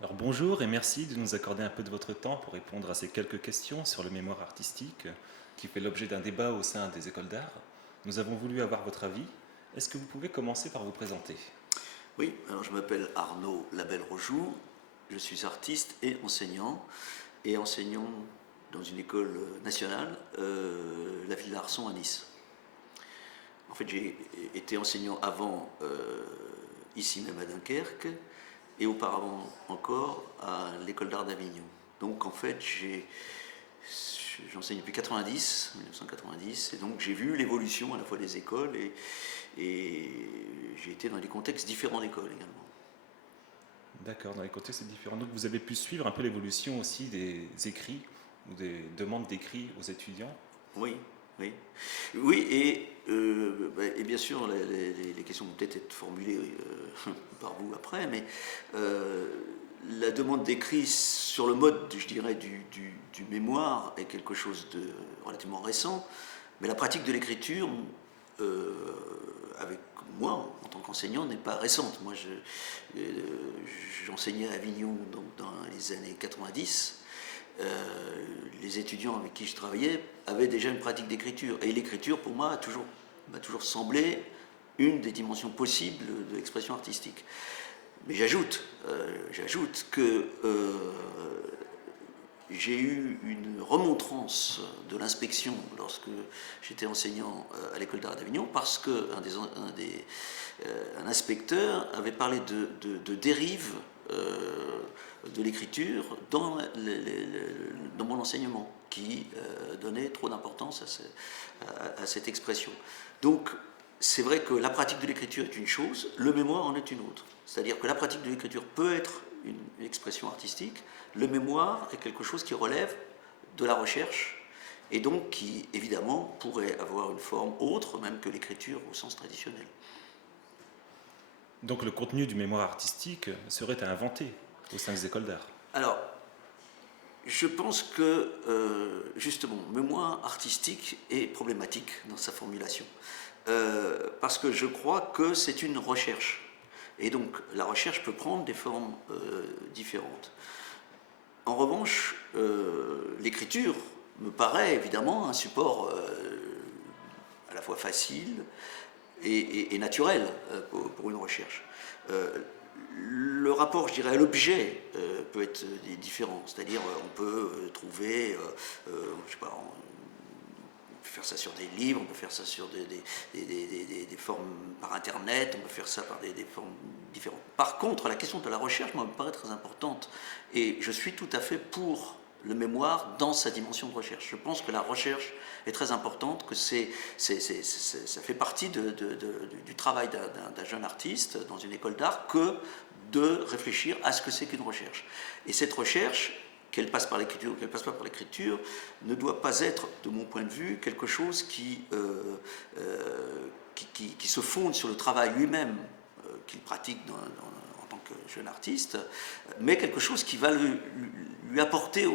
Alors bonjour et merci de nous accorder un peu de votre temps pour répondre à ces quelques questions sur le mémoire artistique qui fait l'objet d'un débat au sein des écoles d'art. Nous avons voulu avoir votre avis. Est-ce que vous pouvez commencer par vous présenter? Oui, alors je m'appelle Arnaud Labelle-Rojoux, je suis artiste et enseignant dans une école nationale, la ville d'Arçon à Nice. En fait, j'ai été enseignant avant ici même à Dunkerque et auparavant encore à l'école d'art d'Avignon. Donc en fait, j'enseigne depuis 1990, et donc j'ai vu l'évolution à la fois des écoles et j'ai été dans des contextes différents d'écoles également. D'accord, dans les côtés c'est différent. Donc vous avez pu suivre un peu l'évolution aussi des écrits ou des demandes d'écrits aux étudiants? Oui, oui. Oui, et bien sûr, les questions vont peut-être être formulées par vous après, mais la demande d'écrit sur le mode, je dirais, du mémoire est quelque chose de relativement récent, mais la pratique de l'écriture, euh, avec moi, en tant qu'enseignant, n'est pas récente. Moi, j'enseignais à Avignon donc, dans les années 90. Les étudiants avec qui je travaillais avaient déjà une pratique d'écriture. Et l'écriture, pour moi, m'a toujours semblé une des dimensions possibles de l'expression artistique. Mais j'ajoute que j'ai eu une remontrance de l'inspection lorsque j'étais enseignant à l'école d'art d'Avignon parce qu'un un inspecteur avait parlé de dérives de l'écriture dans mon enseignement qui donnait trop d'importance à cette expression. Donc c'est vrai que la pratique de l'écriture est une chose, le mémoire en est une autre. C'est-à-dire que la pratique de l'écriture peut être une expression artistique, le mémoire est quelque chose qui relève de la recherche et donc qui, évidemment, pourrait avoir une forme autre même que l'écriture au sens traditionnel. Donc le contenu du mémoire artistique serait à inventer au sein des écoles d'art. Alors, je pense que, justement, mémoire artistique est problématique dans sa formulation. Parce que je crois que c'est une recherche. Et donc, la recherche peut prendre des formes différentes. En revanche, l'écriture me paraît évidemment un support à la fois facile et naturel pour une recherche. Le rapport, je dirais, à l'objet peut être différent. C'est-à-dire, on peut trouver, je sais pas, on peut faire ça sur des livres, on peut faire ça sur des formes par Internet, on peut faire ça par des formes différentes. Par contre, la question de la recherche, moi, me paraît très importante. Et je suis tout à fait pour le mémoire dans sa dimension de recherche. Je pense que la recherche est très importante, que ça fait partie du travail d'un jeune artiste dans une école d'art que de réfléchir à ce que c'est qu'une recherche. Et cette recherche, qu'elle passe par l'écriture ou qu'elle passe pas par l'écriture, ne doit pas être, de mon point de vue, quelque chose qui se fonde sur le travail lui-même qu'il pratique en tant que jeune artiste, mais quelque chose qui va lui apporter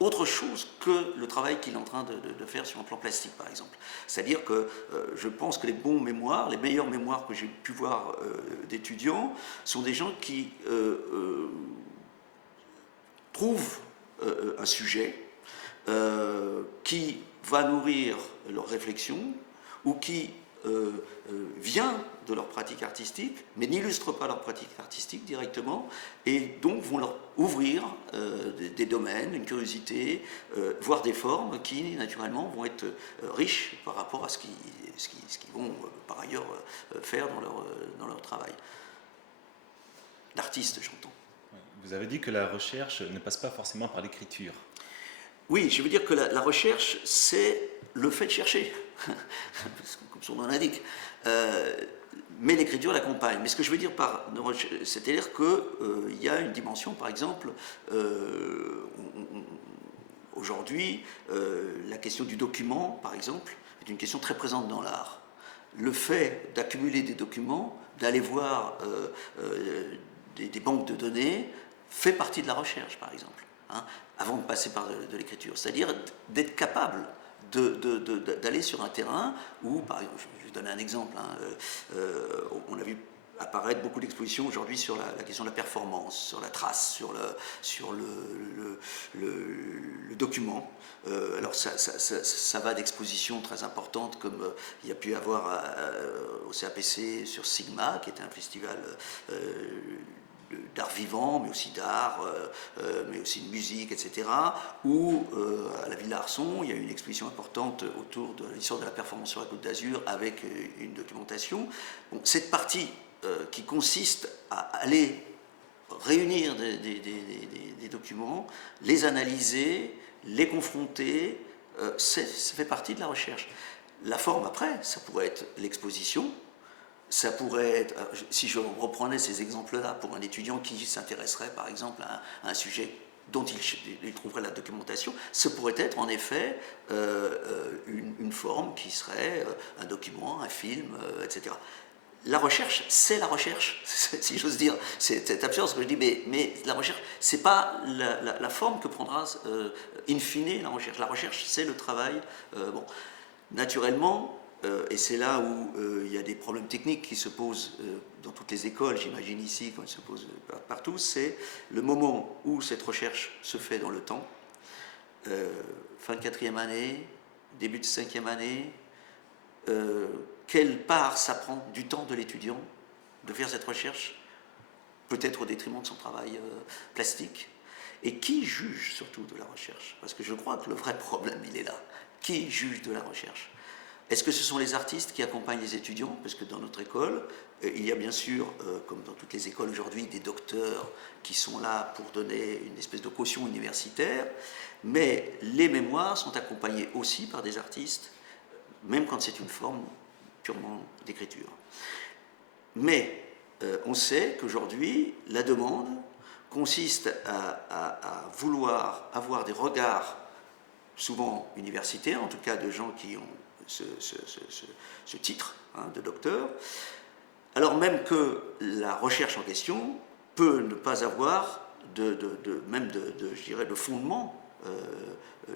autre chose que le travail qu'il est en train de faire sur un plan plastique, par exemple. C'est-à-dire que je pense que les bons mémoires, les meilleurs mémoires que j'ai pu voir d'étudiants, sont des gens qui trouvent un sujet qui va nourrir leur réflexion ou qui vient de leur pratique artistique, mais n'illustre pas leur pratique artistique directement, et donc vont leur ouvrir des domaines, une curiosité, voire des formes qui, naturellement, vont être riches par rapport à ce qu'ils vont, par ailleurs, faire dans leur travail. D'artiste, j'entends. Vous avez dit que la recherche ne passe pas forcément par l'écriture. Oui, je veux dire que la recherche, c'est le fait de chercher, comme son nom l'indique. Mais l'écriture l'accompagne. Mais ce que je veux dire par c'est-à-dire qu'il y a une dimension, par exemple, aujourd'hui, la question du document, par exemple, est une question très présente dans l'art. Le fait d'accumuler des documents, d'aller voir des banques de données, fait partie de la recherche, par exemple, hein, avant de passer par de l'écriture. C'est-à-dire d'être capable d'aller sur un terrain où, par exemple, je vais donner un exemple, hein, on a vu apparaître beaucoup d'expositions aujourd'hui sur la question de la performance, sur la trace, sur le document. Alors ça va d'expositions très importantes comme il y a pu avoir au CAPC sur Sigma, qui était un festival d'art vivant, mais aussi d'art, mais aussi de musique, etc. Ou à la Villa Arson, il y a une exposition importante autour de l'histoire de la performance sur la Côte d'Azur avec une documentation. Bon, cette partie qui consiste à aller réunir des documents, les analyser, les confronter, ça fait partie de la recherche. La forme après, ça pourrait être l'exposition, ça pourrait être, si je reprenais ces exemples-là pour un étudiant qui s'intéresserait par exemple à un sujet dont il trouverait la documentation, ce pourrait être en effet une forme qui serait un document, un film, etc. La recherche, c'est la recherche, si j'ose dire. C'est absurde ce que je dis, mais la recherche, c'est pas la forme que prendra in fine la recherche. La recherche, c'est le travail. Bon, naturellement, et c'est là où il y a des problèmes techniques qui se posent dans toutes les écoles, j'imagine ici, quand ils se posent partout, c'est le moment où cette recherche se fait dans le temps, fin de 4e année, début de 5e année, quelle part ça prend du temps de l'étudiant de faire cette recherche, peut-être au détriment de son travail plastique, et qui juge surtout de la recherche, parce que je crois que le vrai problème il est là. Qui juge de la recherche? Est-ce que ce sont les artistes qui accompagnent les étudiants? Parce que dans notre école, il y a bien sûr, comme dans toutes les écoles aujourd'hui, des docteurs qui sont là pour donner une espèce de caution universitaire, mais les mémoires sont accompagnés aussi par des artistes, même quand c'est une forme purement d'écriture. Mais on sait qu'aujourd'hui, la demande consiste à vouloir avoir des regards, souvent universitaires, en tout cas de gens qui ont ce titre de docteur, alors même que la recherche en question peut ne pas avoir je dirais, de fondement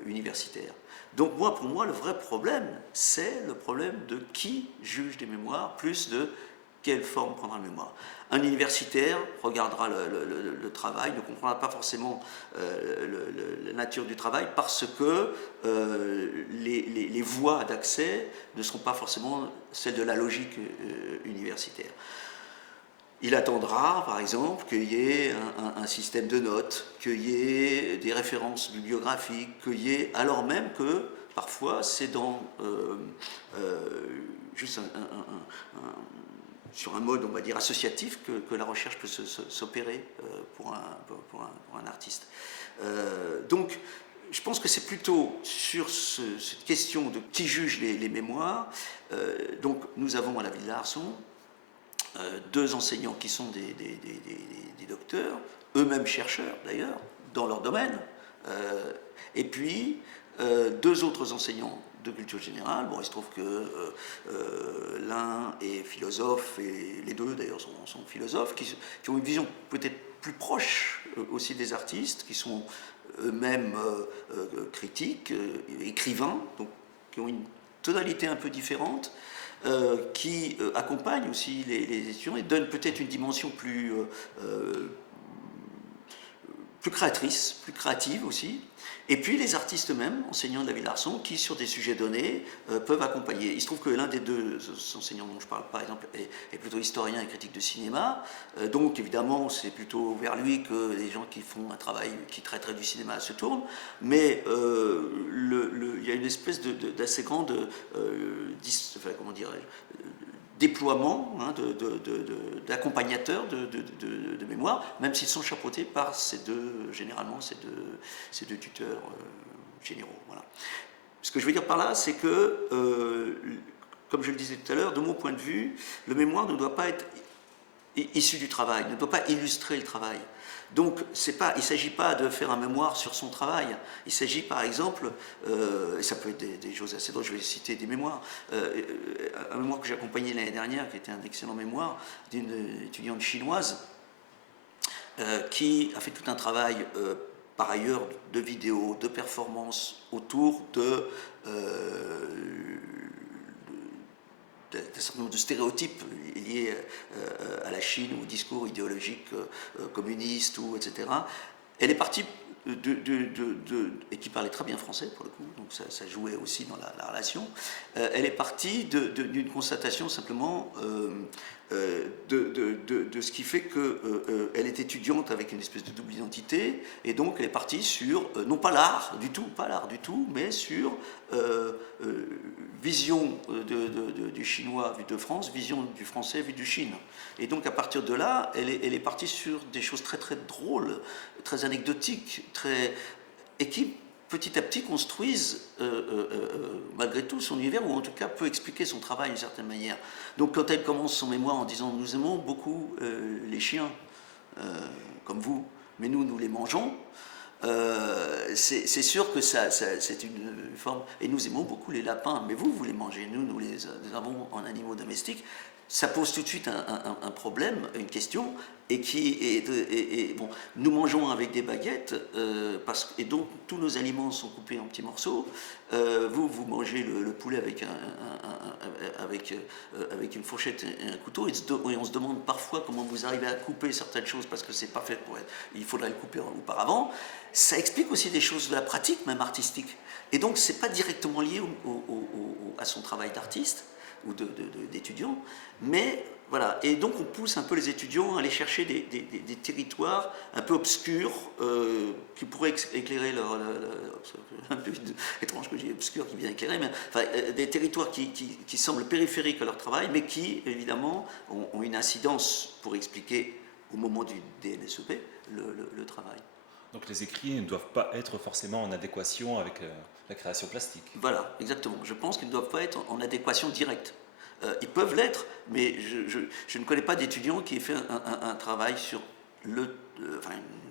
universitaire. Donc pour moi, le vrai problème, c'est le problème de qui juge des mémoires, plus de quelle forme prendra la mémoire. Un universitaire regardera le travail, ne comprendra pas forcément la nature du travail parce que les voies d'accès ne seront pas forcément celles de la logique universitaire. Il attendra, par exemple, qu'il y ait un système de notes, qu'il y ait des références bibliographiques, qu'il y ait, alors même que parfois c'est dans juste sur un mode, on va dire, associatif que la recherche peut s'opérer pour un artiste. Donc, je pense que c'est plutôt sur cette question de qui juge les mémoires. Donc, nous avons à la Villa Arson 2 enseignants qui sont des docteurs, eux-mêmes chercheurs d'ailleurs, dans leur domaine, et puis 2 autres enseignants de culture générale. Bon, il se trouve que l'un est philosophe, et les 2 d'ailleurs sont philosophes, qui ont une vision peut-être plus proche aussi des artistes, qui sont eux-mêmes critiques, écrivains, donc qui ont une tonalité un peu différente, qui accompagnent aussi les étudiants et donnent peut-être une dimension plus créatrice, plus créative aussi. Et puis les artistes eux-mêmes, enseignants de la Villa Arson, qui sur des sujets donnés peuvent accompagner. Il se trouve que l'un des 2 enseignants dont je parle par exemple est plutôt historien et critique de cinéma, donc évidemment c'est plutôt vers lui que les gens qui font un travail qui traiterait du cinéma se tournent, mais il y a une espèce d'assez grande comment dirais-je, déploiement d'accompagnateurs de mémoire, même s'ils sont chapeautés par généralement ces deux tuteurs généraux. Voilà. Ce que je veux dire par là, c'est que, comme je le disais tout à l'heure, de mon point de vue, le mémoire ne doit pas être issu du travail, ne doit pas illustrer le travail. Donc, il ne s'agit pas de faire un mémoire sur son travail. Il s'agit, par exemple, et ça peut être des choses assez drôles, je vais citer des mémoires. Un mémoire que j'ai accompagné l'année dernière, qui était un excellent mémoire, d'une étudiante chinoise, qui a fait tout un travail, par ailleurs, de vidéo, de performance autour d'un certain nombre de stéréotypes liés à la Chine, au discours idéologique communiste, etc. Elle est partie et qui parlait très bien français pour le coup, donc ça jouait aussi dans la relation. Elle est partie d'une constatation simplement de ce qui fait qu'elle est étudiante avec une espèce de double identité, et donc elle est partie sur, non pas l'art du tout, mais sur vision du chinois vu de France, vision du français vu du Chine. Et donc à partir de là, elle est partie sur des choses très très drôles, très anecdotiques, et qui petit à petit construisent malgré tout son univers, ou en tout cas peut expliquer son travail d'une certaine manière. Donc quand elle commence son mémoire en disant « Nous aimons beaucoup les chiens, comme vous, mais nous les mangeons », c'est sûr que c'est une forme... Et nous aimons beaucoup les lapins, mais vous les mangez, nous les avons en animaux domestiques. Ça pose tout de suite un problème, une question, et bon, nous mangeons avec des baguettes, et donc tous nos aliments sont coupés en petits morceaux. Vous mangez le poulet avec une fourchette et un couteau, et on se demande parfois comment vous arrivez à couper certaines choses, parce que c'est pas fait pour être... Il faudrait le couper auparavant. Ça explique aussi des choses de la pratique, même artistique. Et donc c'est pas directement lié à son travail d'artiste ou d'étudiant, mais voilà. Et donc on pousse un peu les étudiants à aller chercher des territoires un peu obscurs qui pourraient éclairer un peu étrange que j'ai obscur qui vient éclairer, mais enfin, des territoires qui semblent périphériques à leur travail, mais qui évidemment ont une incidence pour expliquer au moment du DNSEP le travail. Donc les écrits ne doivent pas être forcément en adéquation avec la création plastique. Voilà, exactement. Je pense qu'ils ne doivent pas être en adéquation directe. Ils peuvent l'être, mais je ne connais pas d'étudiants qui aient fait un travail sur une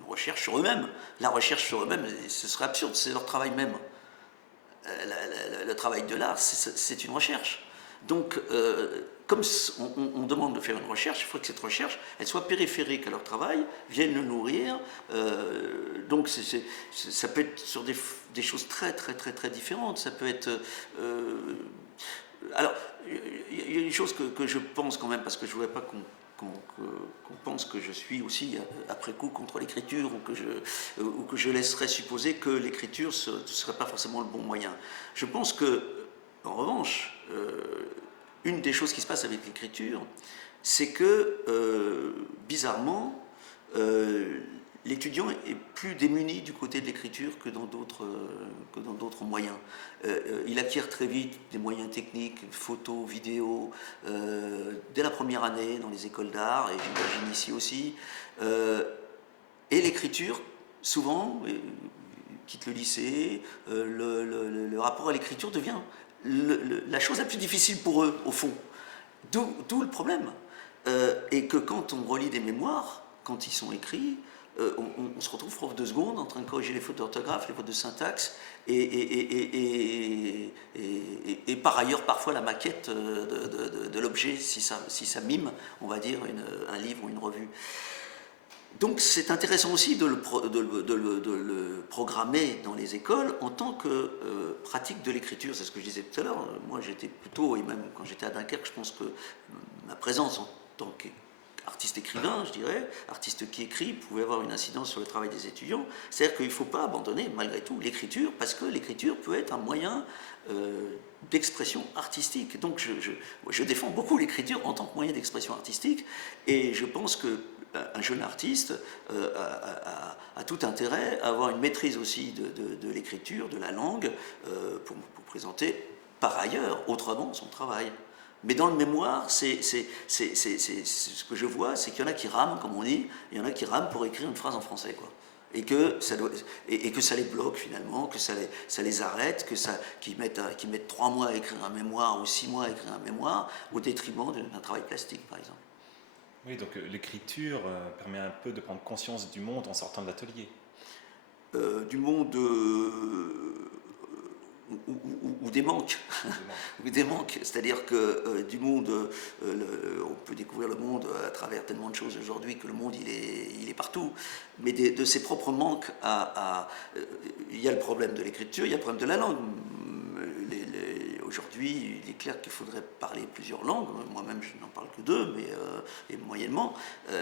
recherche sur eux-mêmes. La recherche sur eux-mêmes, ce serait absurde, c'est leur travail même. Le travail de l'art, c'est une recherche. Donc, comme on demande de faire une recherche, il faut que cette recherche, elle soit périphérique à leur travail, vienne le nourrir. Donc, ça peut être sur des choses très, très, très, très différentes. Ça peut être... alors, il y a une chose que je pense quand même, parce que je ne voudrais pas qu'on pense que je suis aussi, après coup, contre l'écriture, ou que je laisserais supposer que l'écriture ne serait pas forcément le bon moyen. Je pense que, en revanche, une des choses qui se passe avec l'écriture, c'est que, bizarrement, l'étudiant est plus démuni du côté de l'écriture que dans d'autres moyens. Il acquiert très vite des moyens techniques, photos, vidéos, dès la première année dans les écoles d'art, et j'imagine ici aussi. Et l'écriture, souvent, quitte le lycée, le rapport à l'écriture devient la chose la plus difficile pour eux, au fond. D'où le problème. Et que quand on relit des mémoires, quand ils sont écrits, on se retrouve prof de seconde en train de corriger les fautes d'orthographe, les fautes de syntaxe, et par ailleurs parfois la maquette de l'objet, si ça mime, on va dire, un livre ou une revue. Donc c'est intéressant aussi de le programmer dans les écoles en tant que pratique de l'écriture. C'est ce que je disais tout à l'heure. Moi j'étais plutôt, et même quand j'étais à Dunkerque, je pense que ma présence en tant qu'artiste écrivain, je dirais, artiste qui écrit, pouvait avoir une incidence sur le travail des étudiants. C'est-à-dire qu'il ne faut pas abandonner malgré tout l'écriture, parce que l'écriture peut être un moyen d'expression artistique. Donc je défends beaucoup l'écriture en tant que moyen d'expression artistique, et je pense que un jeune artiste a tout intérêt à avoir une maîtrise aussi de l'écriture, de la langue, pour présenter par ailleurs, autrement, son travail. Mais dans le mémoire, ce que je vois, c'est qu'il y en a qui rament, comme on dit, il y en a qui rament pour écrire une phrase en français, quoi. Et que ça les bloque finalement, que ça les arrête, qu'ils mettent 3 mois à écrire un mémoire ou 6 mois à écrire un mémoire, au détriment d'un travail plastique, par exemple. Oui, donc l'écriture permet un peu de prendre conscience du monde en sortant de l'atelier. Du monde ou des manques. Ou des manques. C'est-à-dire que du monde, on peut découvrir le monde à travers tellement de choses aujourd'hui que le monde il est partout. Mais de ses propres manques il y a le problème de l'écriture, il y a le problème de la langue. aujourd'hui, il est clair qu'il faudrait parler plusieurs langues. Moi-même, je n'en parle que deux, et moyennement.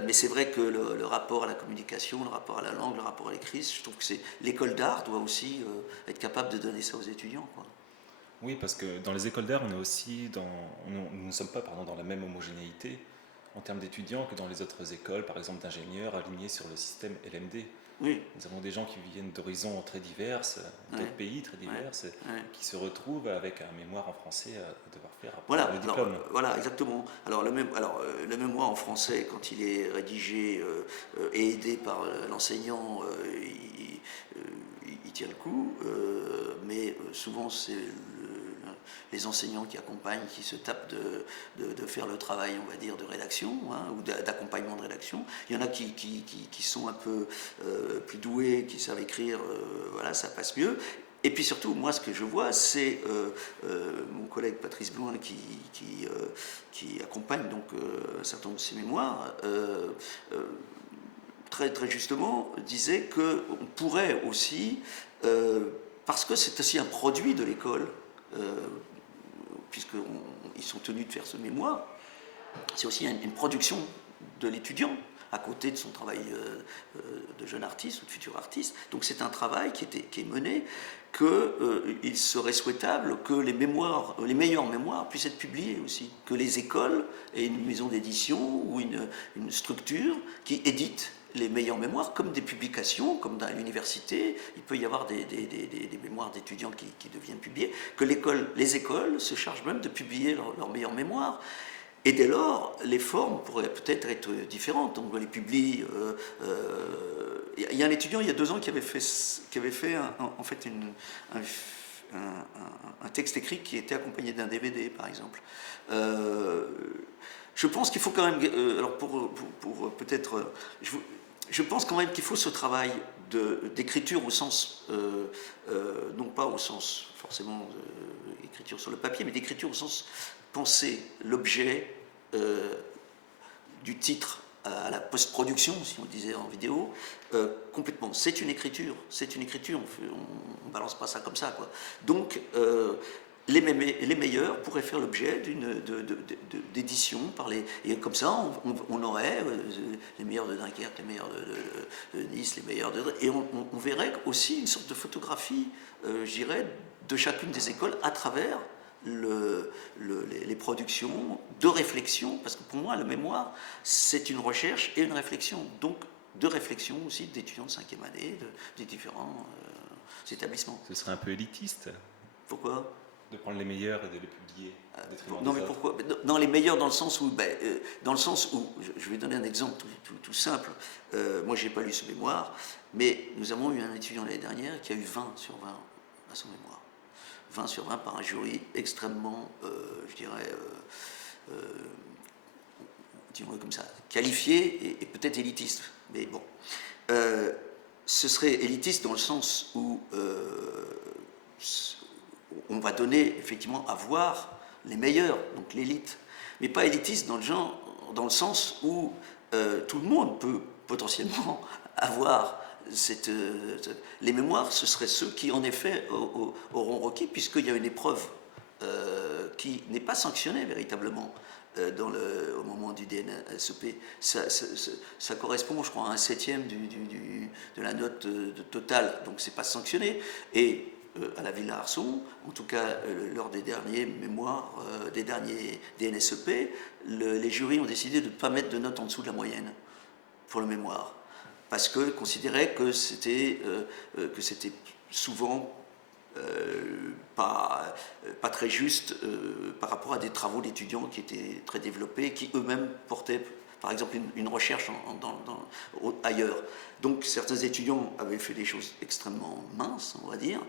Mais c'est vrai que le rapport à la communication, le rapport à la langue, le rapport à l'écrit, je trouve que l'école d'art doit aussi être capable de donner ça aux étudiants, quoi. Oui, parce que dans les écoles d'art, on est aussi nous ne sommes pas dans la même homogénéité en termes d'étudiants que dans les autres écoles, par exemple d'ingénieurs alignés sur le système LMD. Oui, Nous avons des gens qui viennent d'horizons très divers, ouais, d'autres pays très divers, ouais. qui se retrouvent avec un mémoire en français à devoir faire Voilà, après le alors, diplôme. voilà, exactement. Alors, le mémoire en français, quand il est rédigé et aidé par l'enseignant, il tient le coup. Mais souvent, c'est les enseignants qui accompagnent, qui se tapent de faire le travail, on va dire, de rédaction, hein, ou d'accompagnement de rédaction. Il y en a qui sont un peu plus doués, qui savent écrire, voilà, ça passe mieux. Et puis surtout, moi, ce que je vois, c'est mon collègue Patrice Bloin qui accompagne donc un certain nombre de ses mémoires. Très, très justement, disait qu'on pourrait aussi, parce que c'est aussi un produit de l'école, puisqu'ils sont tenus de faire ce mémoire, c'est aussi une production de l'étudiant à côté de son travail de jeune artiste ou de futur artiste. Donc c'est un travail qui est mené, qu'il serait souhaitable que les meilleures mémoires puissent être publiées aussi, que les écoles aient une maison d'édition ou une structure qui édite les meilleures mémoires, comme des publications, comme dans l'université, il peut y avoir des mémoires d'étudiants qui deviennent publiées, que les écoles se chargent même de publier leurs meilleures mémoires. Et dès lors, les formes pourraient peut-être être différentes. On les publie. Il y a un étudiant il y a 2 ans qui avait fait en fait un texte écrit qui était accompagné d'un DVD, par exemple. Je pense qu'il faut quand même, alors pour peut-être, je pense quand même qu'il faut ce travail d'écriture au sens, non pas au sens forcément d'écriture sur le papier, mais d'écriture au sens penser l'objet du titre à la post-production, si on disait en vidéo, complètement. C'est une écriture, on balance pas ça comme ça, quoi. Donc, les meilleurs pourraient faire l'objet d'édition et comme ça on aurait les meilleurs de Dunkerque, les meilleurs de Nice, les meilleurs et on verrait aussi une sorte de photographie, je dirais, de chacune des écoles à travers les productions de réflexion, parce que pour moi le mémoire c'est une recherche et une réflexion, donc de réflexion aussi d'étudiants de 5e année des différents établissements. Ce serait un peu élitiste. Pourquoi ? De prendre les meilleurs et de les publier. Non, mais pourquoi ? Dans les meilleurs, dans le sens où, je vais donner un exemple tout simple. Moi, j'ai pas lu ce mémoire, mais nous avons eu un étudiant l'année dernière qui a eu 20 sur 20 à son mémoire. 20 sur 20 par un jury extrêmement, je dirais, disons-le comme ça, qualifié et peut-être élitiste. Mais bon, ce serait élitiste dans le sens où on va donner effectivement à voir les meilleurs, donc l'élite, mais pas élitiste dans le sens où tout le monde peut potentiellement avoir les mémoires. Ce seraient ceux qui en effet auront requis, puisqu'il y a une épreuve qui n'est pas sanctionnée véritablement au moment du DNSEP. Ça correspond, je crois, à un 7e de la note totale, donc c'est pas sanctionné. Et à la Villa Arson, en tout cas lors des derniers mémoires, des derniers DNSEP, les jurys ont décidé de ne pas mettre de note en dessous de la moyenne pour le mémoire, parce qu'ils considéraient que c'était souvent pas très juste par rapport à des travaux d'étudiants qui étaient très développés, qui eux-mêmes portaient par exemple une recherche ailleurs. Donc certains étudiants avaient fait des choses extrêmement minces, on va dire,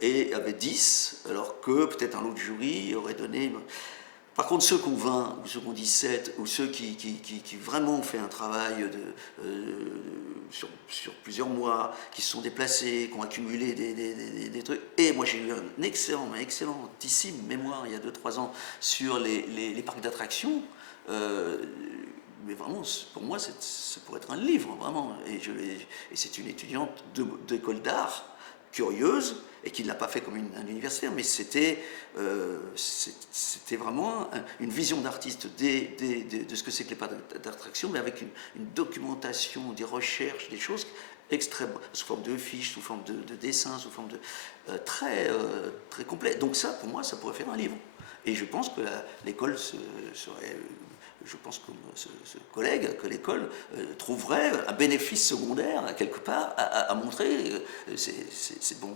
et avaient 10, alors que peut-être un autre jury aurait donné... Par contre, ceux qui ont 20 ou ceux qui ont 17, ou ceux qui vraiment ont fait un travail sur plusieurs mois, qui se sont déplacés, qui ont accumulé des trucs. Et moi, j'ai eu un excellentissime mémoire il y a 2-3 ans sur les parcs d'attractions. Mais vraiment, pour moi, ça pourrait être un livre, vraiment. Et c'est une étudiante d'école d'art curieuse, et qui ne l'a pas fait comme un universitaire, mais c'était vraiment une vision d'artiste de ce que c'est que les parcs d'attraction, mais avec une documentation, des recherches, des choses extrêmement, sous forme de fiches, sous forme de dessins, sous forme de très complet. Donc ça, pour moi, ça pourrait faire un livre. Et je pense que l'école serait, je pense que ce collègue, que l'école trouverait un bénéfice secondaire quelque part à montrer. C'est bon,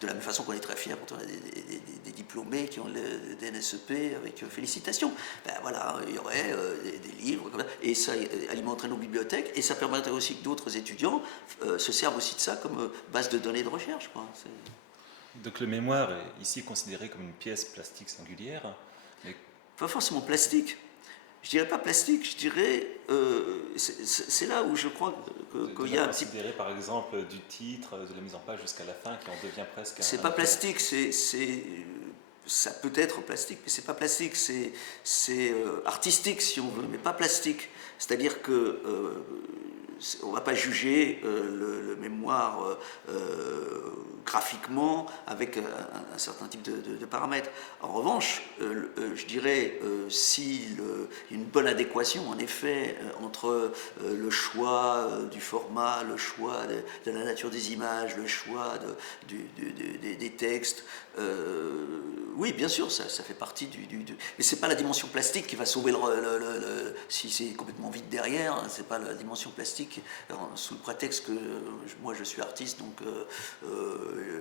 de la même façon qu'on est très fiers quand on a des diplômés qui ont des NSEP avec félicitations. Ben voilà, il y aurait des livres comme ça, et ça alimenterait nos bibliothèques, et ça permettrait aussi que d'autres étudiants se servent aussi de ça comme base de données de recherche, quoi. Donc le mémoire est ici considéré comme une pièce plastique singulière, mais Pas forcément plastique. Je dirais pas plastique, je dirais. C'est là où je crois qu'il y a un petit. considéré par exemple du titre, de la mise en page jusqu'à la fin, qui en devient presque un. C'est pas plastique, ça peut être plastique, mais c'est pas plastique, c'est artistique si on veut, mais pas plastique. C'est-à-dire que on ne va pas juger le mémoire graphiquement avec un certain type de paramètres. En revanche, je dirais s'il y a une bonne adéquation en effet entre le choix du format, le choix de la nature des images, le choix des textes, oui bien sûr ça fait partie mais c'est pas la dimension plastique qui va sauver si c'est complètement vide derrière, hein, c'est pas la dimension plastique sous le prétexte que moi je suis artiste donc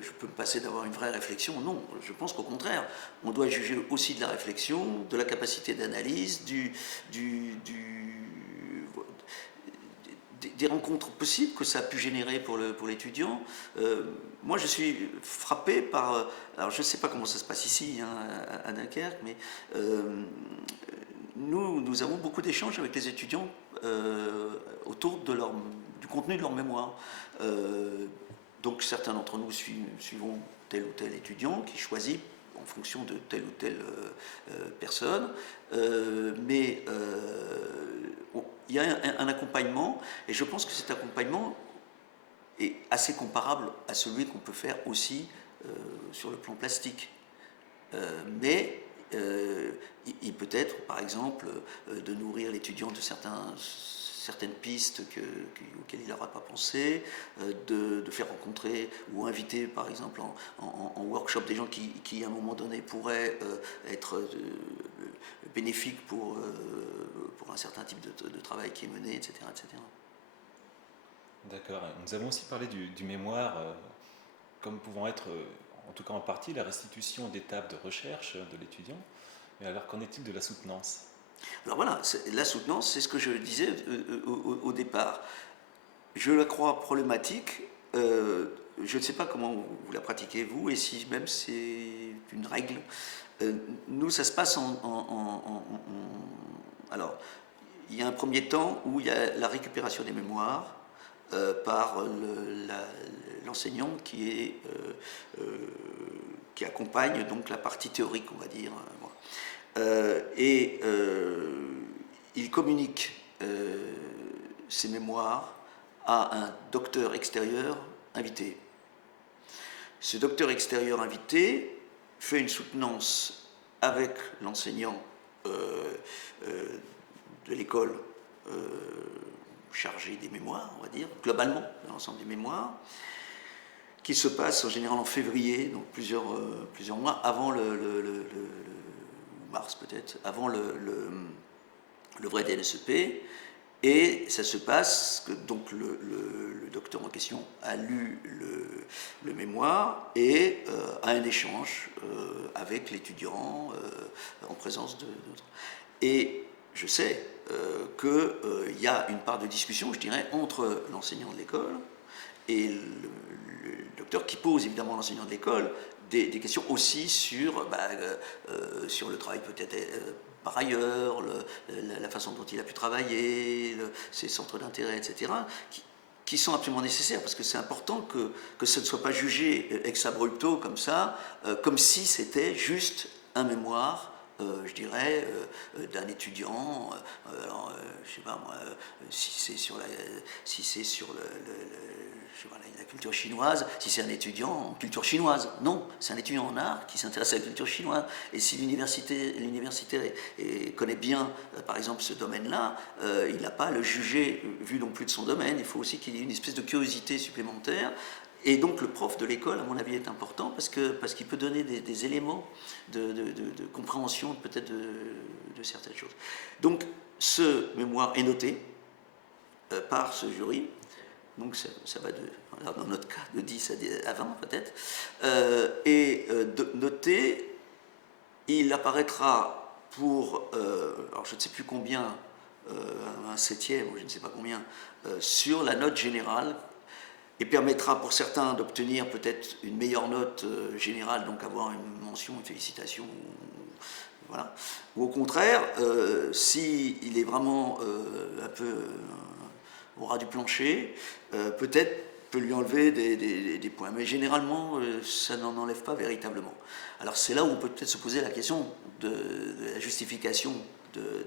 je peux me passer d'avoir une vraie réflexion. Non, je pense qu'au contraire, on doit juger aussi de la réflexion, de la capacité d'analyse, des rencontres possibles que ça a pu générer pour l'étudiant. Moi, je suis frappé par... Alors, je ne sais pas comment ça se passe ici, hein, à Dunkerque, mais nous avons beaucoup d'échanges avec les étudiants autour du contenu de leur mémoire. Donc certains d'entre nous suivons tel ou tel étudiant qui choisit en fonction de telle ou telle personne, mais il y a un accompagnement, et je pense que cet accompagnement est assez comparable à celui qu'on peut faire aussi sur le plan plastique. Mais il peut être, par exemple, de nourrir l'étudiant de certaines pistes auxquelles il n'aura pas pensé, de faire rencontrer ou inviter par exemple en workshop des gens qui à un moment donné pourraient être bénéfiques pour un certain type de travail qui est mené, etc. etc. D'accord. Nous avons aussi parlé du mémoire comme pouvant être, en tout cas en partie, la restitution d'étapes de recherche de l'étudiant. Mais alors qu'en est-il de la soutenance ? Alors voilà, la soutenance, c'est ce que je disais au départ. Je la crois problématique. Je ne sais pas comment vous la pratiquez, vous, et si même c'est une règle. Nous, ça se passe alors, il y a un premier temps où il y a la récupération des mémoires par l'enseignant qui accompagne donc la partie théorique, on va dire. Il communique ses mémoires à un docteur extérieur invité. Ce docteur extérieur invité fait une soutenance avec l'enseignant de l'école chargé des mémoires, on va dire, globalement, dans l'ensemble des mémoires, qui se passe en général en février, donc plusieurs mois avant mars peut-être, avant le vrai DNSEP, et ça se passe que donc le docteur en question a lu le mémoire et a un échange avec l'étudiant en présence d'autres. Et je sais qu'il y a une part de discussion, je dirais, entre l'enseignant de l'école et le docteur qui pose évidemment à l'enseignant de l'école des questions aussi sur le travail peut-être par ailleurs, la façon dont il a pu travailler, ses centres d'intérêt, etc., qui sont absolument nécessaires, parce que c'est important que ça ne soit pas jugé ex abrupto comme ça, comme si c'était juste un mémoire, je dirais, d'un étudiant, alors, je sais pas moi, si c'est sur voilà, la culture chinoise, si c'est un étudiant en culture chinoise. Non, c'est un étudiant en art qui s'intéresse à la culture chinoise. Et si l'universitaire connaît bien, par exemple, ce domaine-là, il n'a pas à le juger vu non plus de son domaine. Il faut aussi qu'il y ait une espèce de curiosité supplémentaire. Et donc le prof de l'école, à mon avis, est important parce qu'il peut donner des éléments de compréhension peut-être de certaines choses. Donc ce mémoire est noté par ce jury. Donc ça va dans notre cas de 10 à 20 peut-être. Noté, il apparaîtra pour, alors je ne sais plus combien, un septième ou je ne sais pas combien, sur la note générale, et permettra pour certains d'obtenir peut-être une meilleure note générale, donc avoir une mention, une félicitation, voilà. Ou au contraire, s'il est vraiment un peu au ras du plancher, peut-être peut lui enlever des points. Mais généralement, ça n'en enlève pas véritablement. Alors c'est là où on peut peut-être se poser la question de la justification de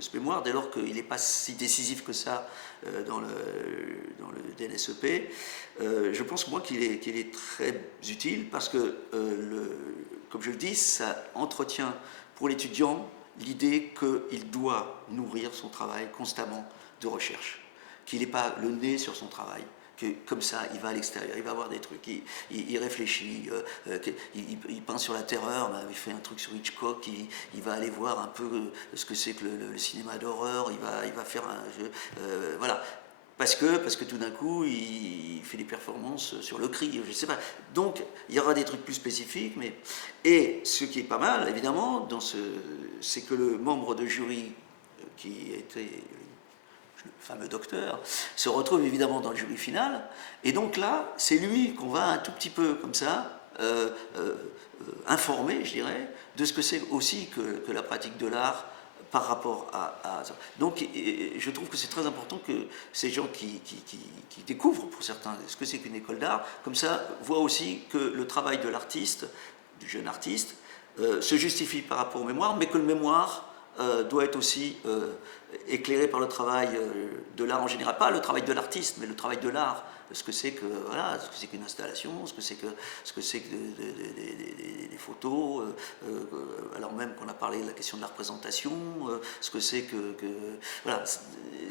ce mémoire, dès lors qu'il n'est pas si décisif que ça dans le DNSEP. Je pense moi qu'il est très utile parce que, comme je le dis, ça entretient pour l'étudiant l'idée qu'il doit nourrir son travail constamment de recherche, qu'il n'ait pas le nez sur son travail, que comme ça, il va à l'extérieur, il va voir des trucs, il réfléchit, il peint sur la terreur, il fait un truc sur Hitchcock, il va aller voir un peu ce que c'est que le cinéma d'horreur, il va faire un jeu, voilà. Parce que tout d'un coup, il fait des performances sur le cri, je ne sais pas. Donc, il y aura des trucs plus spécifiques. Et ce qui est pas mal, évidemment, c'est que le membre de jury qui était le fameux docteur, se retrouve évidemment dans le jury final. Et donc là, c'est lui qu'on va un tout petit peu, comme ça, informer, je dirais, de ce que c'est aussi que la pratique de l'art par rapport à ça. Donc je trouve que c'est très important que ces gens qui découvrent pour certains ce que c'est qu'une école d'art, comme ça, voient aussi que le travail de l'artiste, du jeune artiste, se justifie par rapport au mémoire, mais que le mémoire doit être aussi éclairé par le travail de l'art en général. Pas le travail de l'artiste, mais le travail de l'art. Ce que c'est qu'une installation, ce que c'est que des photos, alors même qu'on a parlé de la question de la représentation, ce que c'est que voilà.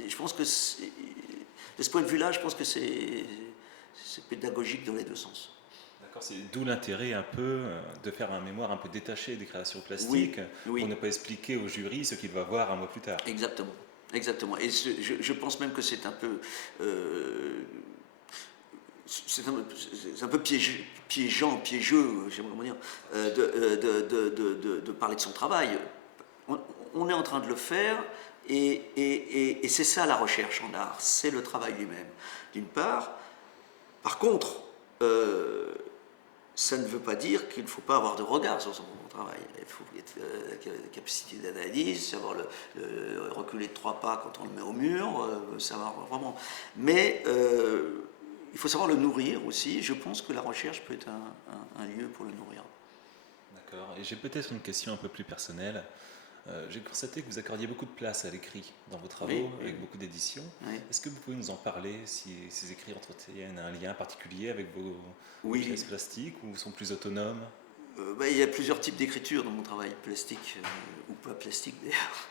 Je pense que de ce point de vue-là, je pense que c'est pédagogique dans les deux sens. D'accord, c'est d'où l'intérêt un peu de faire un mémoire un peu détaché des créations plastiques, oui. pour ne pas expliquer au jury ce qu'il va voir un mois plus tard. Exactement. Exactement. Et je pense même que c'est un peu piégeant, piégeux, j'aimerais comment dire, de parler de son travail. On est en train de le faire, et c'est ça la recherche en art, c'est le travail lui-même, d'une part. Par contre, ça ne veut pas dire qu'il ne faut pas avoir de regard sur son travail. Il faut la capacité d'analyse, savoir reculer de 3 pas quand on le met au mur, savoir vraiment. Mais il faut savoir le nourrir aussi. Je pense que la recherche peut être un lieu pour le nourrir. D'accord. Et j'ai peut-être une question un peu plus personnelle. J'ai constaté que vous accordiez beaucoup de place à l'écrit dans vos travaux, avec beaucoup d'éditions. Oui. Est-ce que vous pouvez nous en parler, si ces écrits entretiennent un lien particulier avec vos pièces plastiques, ou sont plus autonomes? Il y a plusieurs types d'écriture dans mon travail, plastique ou pas plastique d'ailleurs.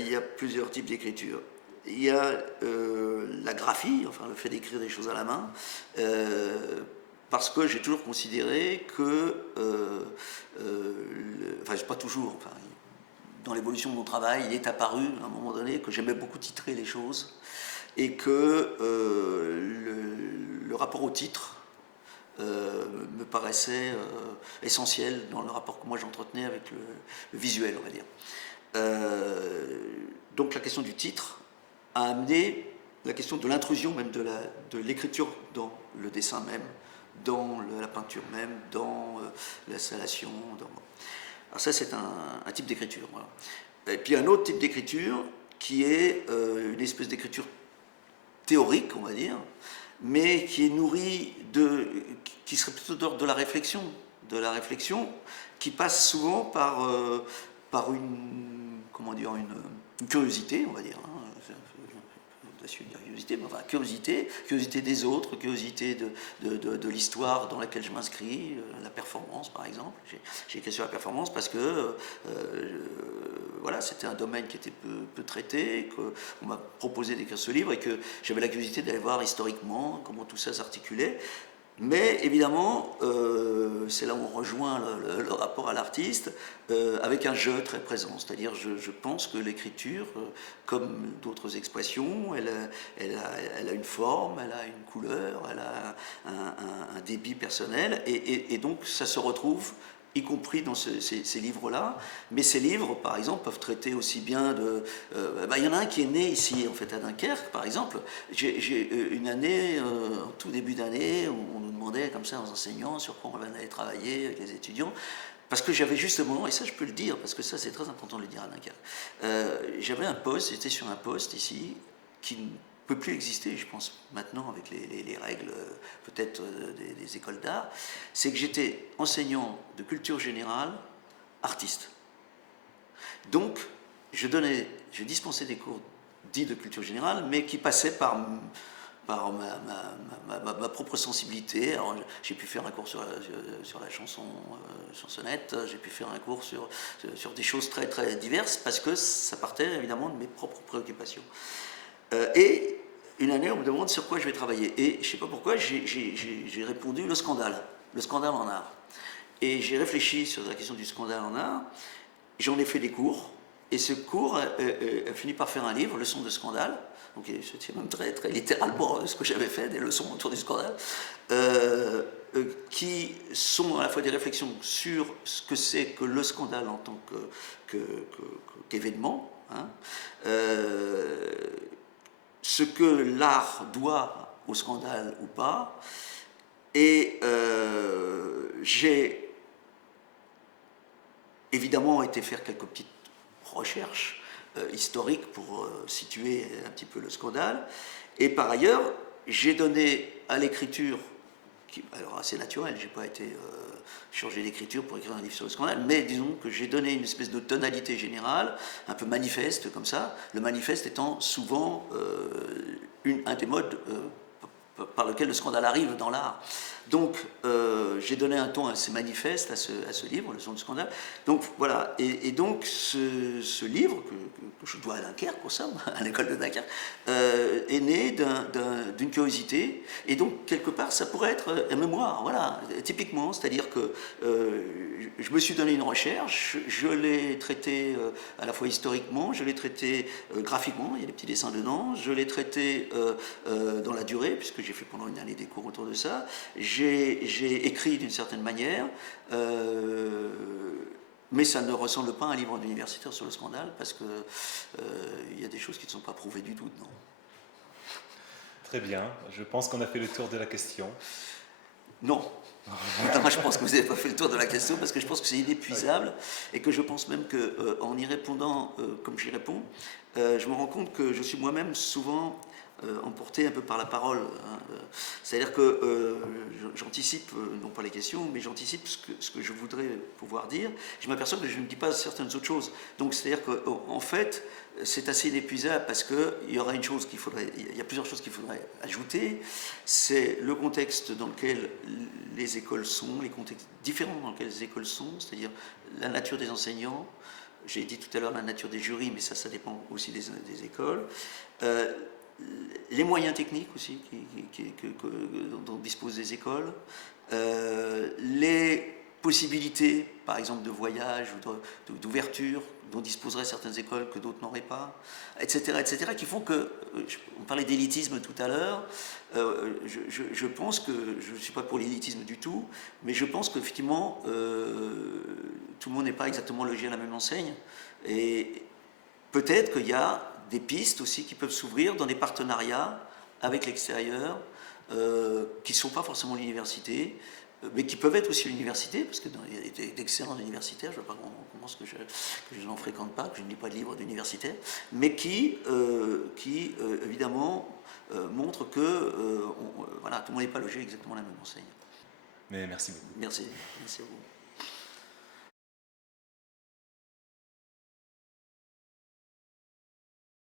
Il y a plusieurs types d'écriture. Il y a la graphie, enfin le fait d'écrire des choses à la main, parce que j'ai toujours considéré que, enfin pas toujours, enfin, dans l'évolution de mon travail, il est apparu à un moment donné que j'aimais beaucoup titrer les choses, et que le rapport au titre me paraissait essentiel dans le rapport que moi j'entretenais avec le visuel, on va dire. Donc la question du titre a amené la question de l'intrusion même de l'écriture dans le dessin même, dans la peinture même, dans l'installation. Alors ça, c'est un type d'écriture. Voilà. Et puis un autre type d'écriture qui est une espèce d'écriture théorique, on va dire, mais qui est nourrie qui serait plutôt d'ordre de la réflexion, qui passe souvent par une curiosité, on va dire. curiosité, mais enfin curiosité des autres, curiosité de l'histoire dans laquelle je m'inscris, la performance par exemple. J'ai écrit sur la performance parce que voilà, c'était un domaine qui était peu traité, qu'on m'a proposé d'écrire ce livre et que j'avais la curiosité d'aller voir historiquement comment tout ça s'articulait. Mais évidemment, c'est là où on rejoint le rapport à l'artiste, avec un jeu très présent. C'est-à-dire, je pense que l'écriture, comme d'autres expressions, elle a une forme, elle a une couleur, elle a un débit personnel, et donc ça se retrouve y compris dans ces livres-là. Mais ces livres, par exemple, peuvent traiter aussi bien de... il y en a un qui est né ici, en fait, à Dunkerque, par exemple. J'ai une année, en tout début d'année, où on nous demandait, comme ça, aux enseignants, sur quoi on allait travailler avec les étudiants. Parce que j'avais justement, et ça je peux le dire, parce que ça c'est très important de le dire à Dunkerque, j'avais un poste, j'étais sur un poste ici, qui ne peut plus exister, je pense, maintenant, avec les règles peut-être des écoles d'art, c'est que j'étais enseignant de culture générale, artiste. Donc, je dispensais des cours dits de culture générale, mais qui passaient par ma propre sensibilité. Alors, j'ai pu faire un cours sur la chansonnette, j'ai pu faire un cours sur des choses très, très diverses, parce que ça partait évidemment de mes propres préoccupations. Et une année, on me demande sur quoi je vais travailler. Et je ne sais pas pourquoi, j'ai répondu le scandale en art. Et j'ai réfléchi sur la question du scandale en art, j'en ai fait des cours, et ce cours a fini par faire un livre, Leçons de scandale, donc c'était même très, très littéralement ce que j'avais fait, des leçons autour du scandale, qui sont à la fois des réflexions sur ce que c'est que le scandale en tant qu'événement, hein, ce que l'art doit au scandale ou pas, et j'ai évidemment été faire quelques petites recherches historiques pour situer un petit peu le scandale, et par ailleurs j'ai donné à l'écriture, alors assez naturel, j'ai pas été changer d'écriture pour écrire un livre sur le scandale, mais disons que j'ai donné une espèce de tonalité générale, un peu manifeste comme ça, le manifeste étant souvent un des modes par lequel le scandale arrive dans l'art. Donc j'ai donné un ton assez manifeste à ce livre, Le son du scandale. Donc voilà, et donc ce livre, que je dois à Dunkerque, au somme, à l'école de Dunkerque, est né d'une curiosité, et donc quelque part ça pourrait être un mémoire, voilà, typiquement, c'est-à-dire que je me suis donné une recherche, je l'ai traité à la fois historiquement, je l'ai traité graphiquement, il y a des petits dessins dedans, je l'ai traité dans la durée, puisque j'ai fait pendant une année des cours autour de ça, j'ai écrit d'une certaine manière, mais ça ne ressemble pas à un livre d'universitaire sur le scandale, parce qu'il y a des choses qui ne sont pas prouvées du tout dedans. Très bien, je pense qu'on a fait le tour de la question. Non. Moi, je pense que vous n'avez pas fait le tour de la question, parce que je pense que c'est inépuisable, et que je pense même qu'en y répondant comme j'y réponds, je me rends compte que je suis moi-même souvent emporté un peu par la parole. Hein. C'est-à-dire que j'anticipe, non pas les questions, mais j'anticipe ce que je voudrais pouvoir dire. Je m'aperçois que je ne dis pas certaines autres choses. Donc c'est-à-dire qu'en fait, c'est assez inépuisable, parce qu'il y aura une chose il y a plusieurs choses qu'il faudrait ajouter. C'est le contexte dans lequel les écoles sont, les contextes différents dans lesquels les écoles sont, c'est-à-dire la nature des enseignants. J'ai dit tout à l'heure la nature des jurys, mais ça dépend aussi des écoles. Les moyens techniques aussi dont disposent les écoles, les possibilités, par exemple, de voyage ou d'ouverture dont disposeraient certaines écoles que d'autres n'auraient pas, etc., qui font que, on parlait d'élitisme tout à l'heure, je pense que, je ne suis pas pour l'élitisme du tout, mais je pense qu'effectivement, tout le monde n'est pas exactement logé à la même enseigne, et peut-être qu'il y a des pistes aussi qui peuvent s'ouvrir dans des partenariats avec l'extérieur, qui ne sont pas forcément l'université, mais qui peuvent être aussi l'université, parce qu'il y a d'excellents universitaires, je ne vois pas comment est-ce que je n'en fréquente pas, que je ne lis pas de livres d'universitaires, mais qui évidemment, montrent que voilà, tout le monde n'est pas logé exactement à la même enseigne. Mais merci beaucoup. Merci à vous.